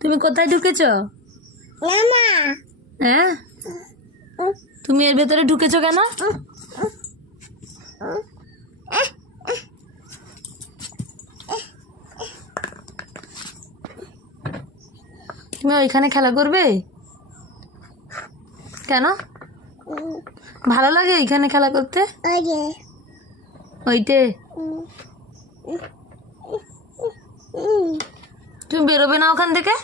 তুমি কোথায় ঢুকেছো? হ্যাঁ, তুমি এর ভেতরে ঢুকেছো কেন? তুমি ওইখানে খেলা করবে কেন? ভালো লাগে এইখানে খেলা করতে? ওইটে তুমি বেরোবে না ওখান থেকে?